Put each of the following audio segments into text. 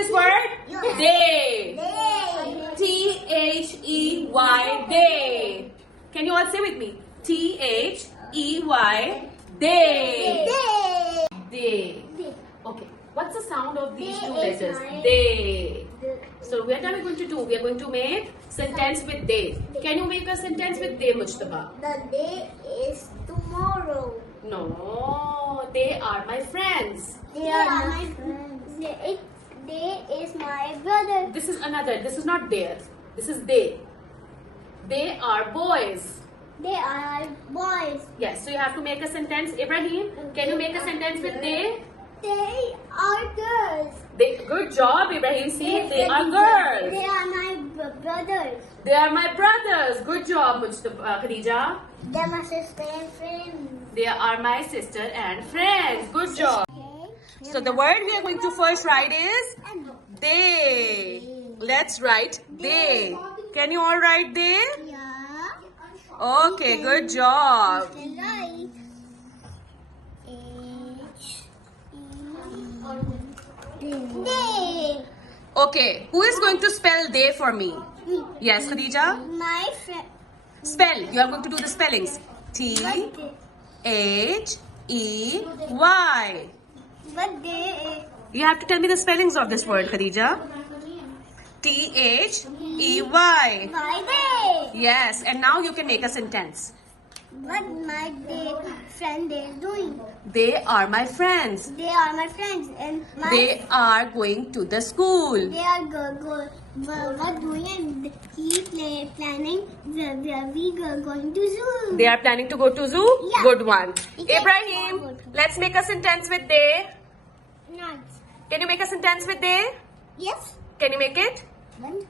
this word? Day. T-H-E-Y, day. Can you all say with me? T-H-E-Y, day. Day. Okay. What's the sound of these two letters? Day. So what are we going to do? We are going to make sentence with day. Can you make a sentence with day, Mujtaba? The day is tomorrow. No, they are my friends. They are my friends. They is my brother. This is another. This is not there. This is they. They are boys. They are boys. Yes, so you have to make a sentence. Ibrahim, can you make a sentence with they? They are girls. Good job, Ibrahim. See, they are girls. They are my brothers. They are my brothers. Good job, Khadija. They are my sister and friends. They are my sister and friends. Good job. So the word we are going to first write is they. Let's write they. Can you all write they? Yeah. Okay, good job. Right. Day. Okay, who is going to spell they for me? Yes, Khadija? My friend. Spell. You are going to do the spellings. T-H-E-Y. But they. You have to tell me the spellings of this word, Khadija. T-H-E-Y. My day. Yes, and now you can make a sentence. What my day friend is doing. They are my friends. They are my friends and They are going to the school. they are what doing and he planning we going to zoo. They are planning to go to zoo? Yeah. Good one. Okay. Ibrahim, let's make a sentence with they. Nuts. Can you make a sentence with they? Yes. Can you make it? One.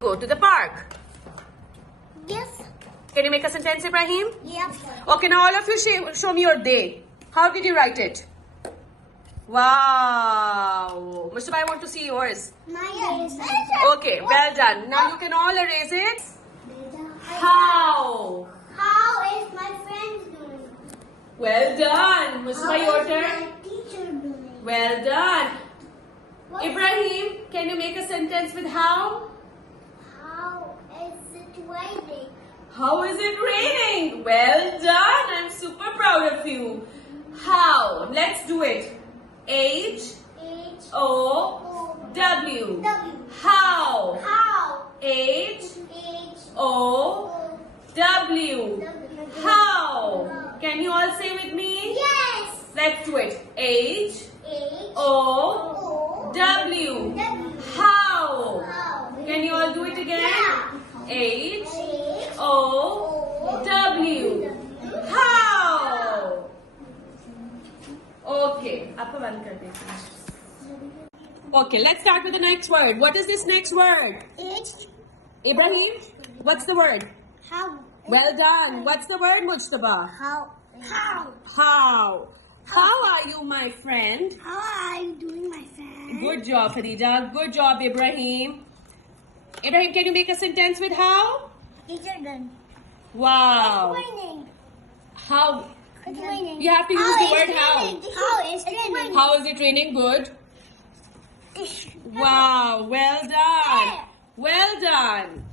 Go to the park. Yes. Can you make a sentence, Ibrahim? Yes. Okay, now all of you show me your day. How did you write it? Wow. Mustafa, I want to see yours. Yes. Okay, well done. Now you can all erase it. How? How is my friends doing? Well done. Mustafa, your turn. My teacher doing? Well done. What? Ibrahim, can you make a sentence with how? How is it raining? How is it raining? Well done. I'm super proud of you. How? Let's do it. H-O-W. How? How? H-O-W. How? Can you all say with me? Yes. Let's do it. H-O-W. How? Can you all do it again? H-O-W. How? Okay. Okay, let's start with the next word. What is this next word? Ibrahim, what's the word? How? Well done. What's the word, Mujtaba? How? How? How are you, my friend? How are you doing, my friend? Good job, Khadija. Good job, Ibrahim. Ibrahim, can you make a sentence with how? Teacher done. Wow. It's raining. How? It's raining. You have to use the word how. How is raining? How is it raining? Good. Wow. Well done. Well done.